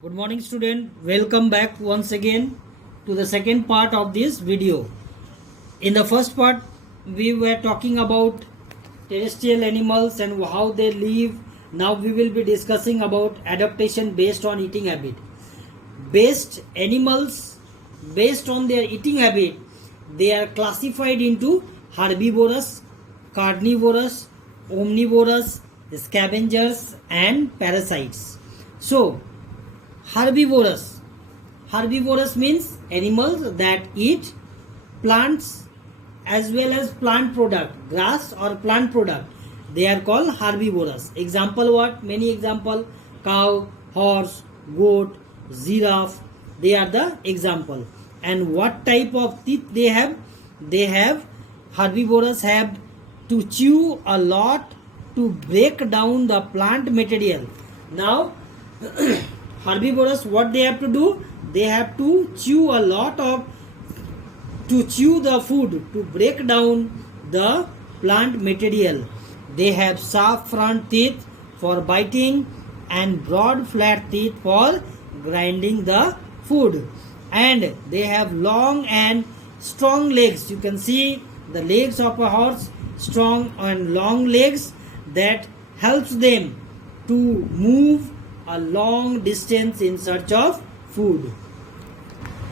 Good morning student, welcome back once again to the second part of this video. In the first part we were talking about terrestrial animals and how they live. Now we will be discussing about adaptation based on eating habit. Animals based on their eating habit, they are classified into herbivorous, carnivorous, omnivorous, scavengers and parasites. So herbivorous. Herbivorous means animals that eat plants as well as plant product, grass or plant product. They are called herbivorous. Example what? Many example: cow, horse, goat, giraffe. They are the example. And what type of teeth they have? They have, herbivorous have to chew a lot to break down the plant material. Now herbivorous, what they have to do? They have to chew a lot of, to chew the food, to break down the plant material. They have sharp front teeth for biting and broad flat teeth for grinding the food. And they have long and strong legs. You can see the legs of a horse, strong and long legs that helps them to move a long distance in search of food.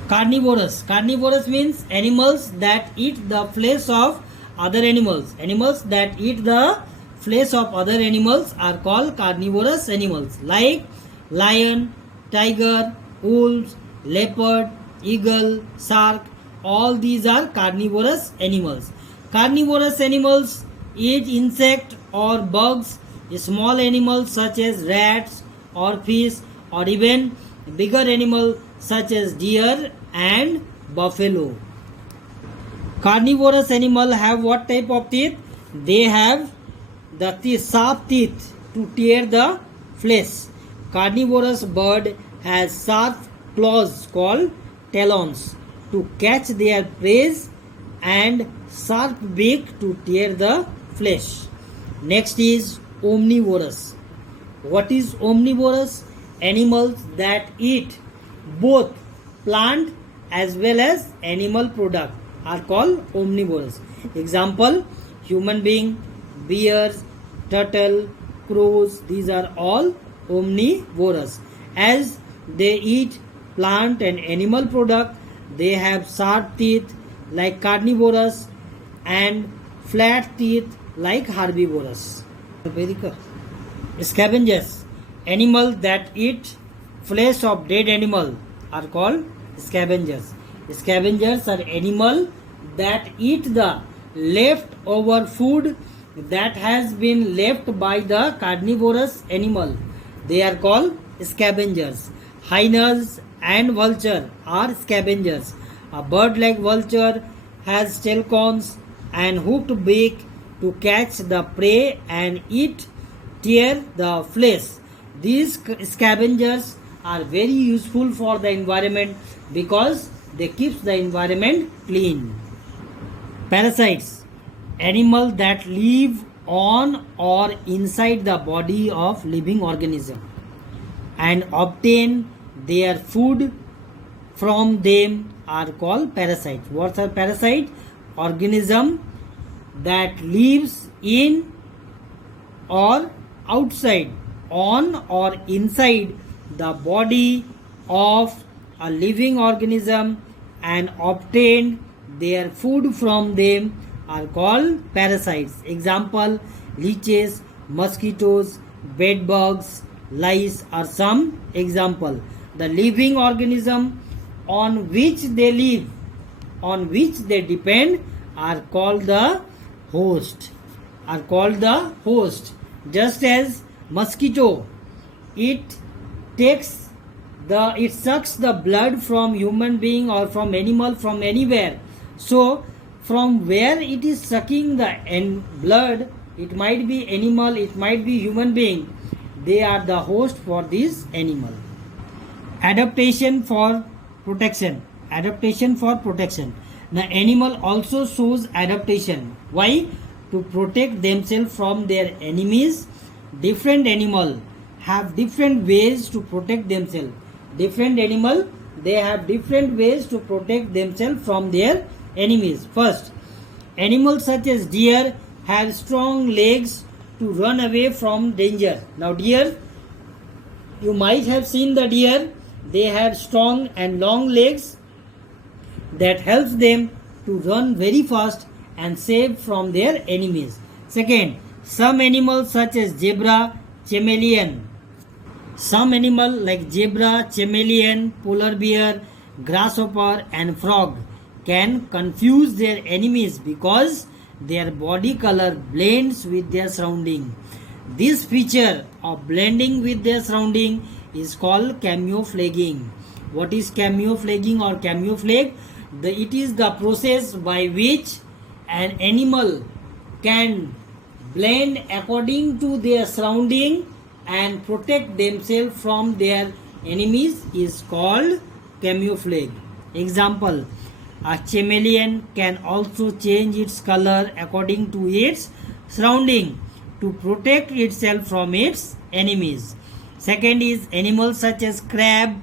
Carnivorous. Carnivorous means animals that eat the flesh of other animals. Animals that eat the flesh of other animals are called carnivorous animals, like lion, tiger, wolves, leopard, eagle, shark. All these are carnivorous animals. Carnivorous animals eat insect or bugs. Small animals such as rats or fish, or even bigger animals such as deer and buffalo. Carnivorous animal have what type of teeth? They have the sharp teeth to tear the flesh. Carnivorous bird has sharp claws called talons to catch their prey and sharp beak to tear the flesh. Next is omnivorous. What is omnivorous? Animals that eat both plant as well as animal product are called omnivorous. Example: human being, bears, turtle, crows. These are all omnivorous. As they eat plant and animal product, they have sharp teeth like carnivorous and flat teeth like herbivorous. Scavengers. Animals that eat flesh of dead animal are called scavengers. Scavengers are animals that eat the leftover food that has been left by the carnivorous animal. They are called scavengers. Hyenas and vulture are scavengers. A bird like vulture has talons and hooked beak to catch the prey and tear the flesh. These scavengers are very useful for the environment because they keep the environment clean. Parasites. Animals that live on or inside the body of living organism and obtain their food from them are called parasites. What are parasites? Organism that lives in or outside, on or inside the body of a living organism and obtained their food from them are called parasites. Example: leeches, mosquitoes, bed bugs, lice are some example. The living organism on which they live, on which they depend, are called the host. Just as mosquito, it sucks the blood from human being or from animal from anywhere. So from where it is sucking the blood, it might be animal, it might be human being. They are the host for this animal. Adaptation for protection. The animal also shows adaptation. Why? To protect themselves from their enemies. Different animals have different ways to protect themselves. Different animal, they have different ways to protect themselves from their enemies. First, animals such as deer have strong legs to run away from danger. Now deer, you might have seen the deer, they have strong and long legs that helps them to run very fast and save from their enemies. Second, some animals such as zebra, chameleon. Some animal like zebra, chameleon, polar bear, grasshopper and frog can confuse their enemies because their body color blends with their surrounding. This feature of blending with their surrounding is called camouflaging. What is camouflaging or camouflage? It is the process by which an animal can blend according to their surrounding and protect themselves from their enemies is called camouflage. Example, a chameleon can also change its color according to its surrounding to protect itself from its enemies. Second is animals such as crab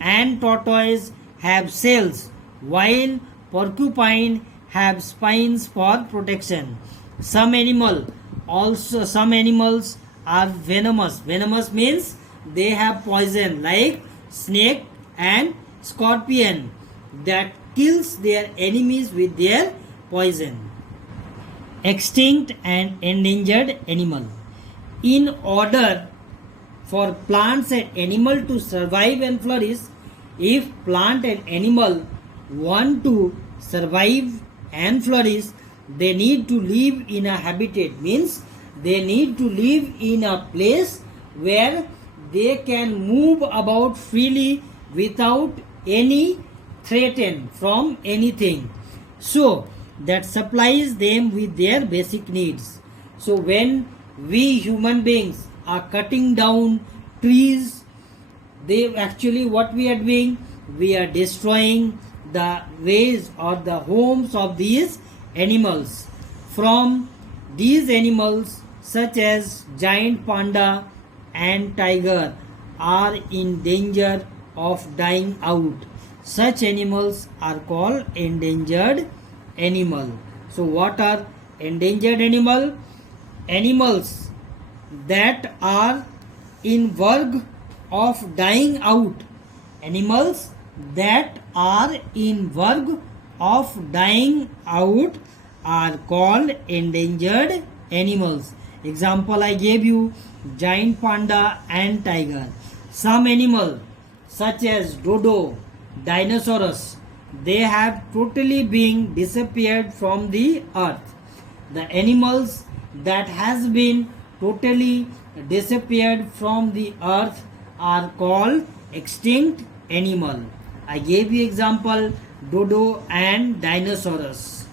and tortoise have shells while porcupine have spines for protection. Some animals are venomous. Venomous means they have poison like snake and scorpion that kills their enemies with their poison. Extinct and endangered animal. In order for plants and animal to survive and flourish, if plant and animal want to survive and flourish, they need to live in a habitat, means they need to live in a place where they can move about freely without any threat from anything, so that supplies them with their basic needs. So when we human beings are cutting down trees, they actually what we are doing, we are destroying the ways or the homes of these animals. From these animals such as giant panda and tiger are in danger of dying out. Such animals are called endangered animal. So what are endangered animal? Animals that are in verge of dying out. Animals that are in verge of dying out are called endangered animals. Example I gave you, giant panda and tiger. Some animal such as dodo, dinosaurs, they have totally been disappeared from the earth. The animals that has been totally disappeared from the earth are called extinct animal. I gave you example dodo and dinosaurs.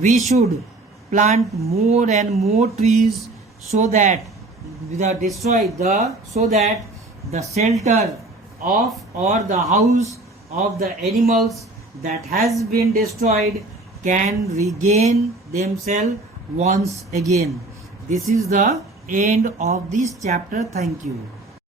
We should plant more and more trees so that the shelter of or the house of the animals that has been destroyed can regain themselves once again. This is the end of this chapter. Thank you.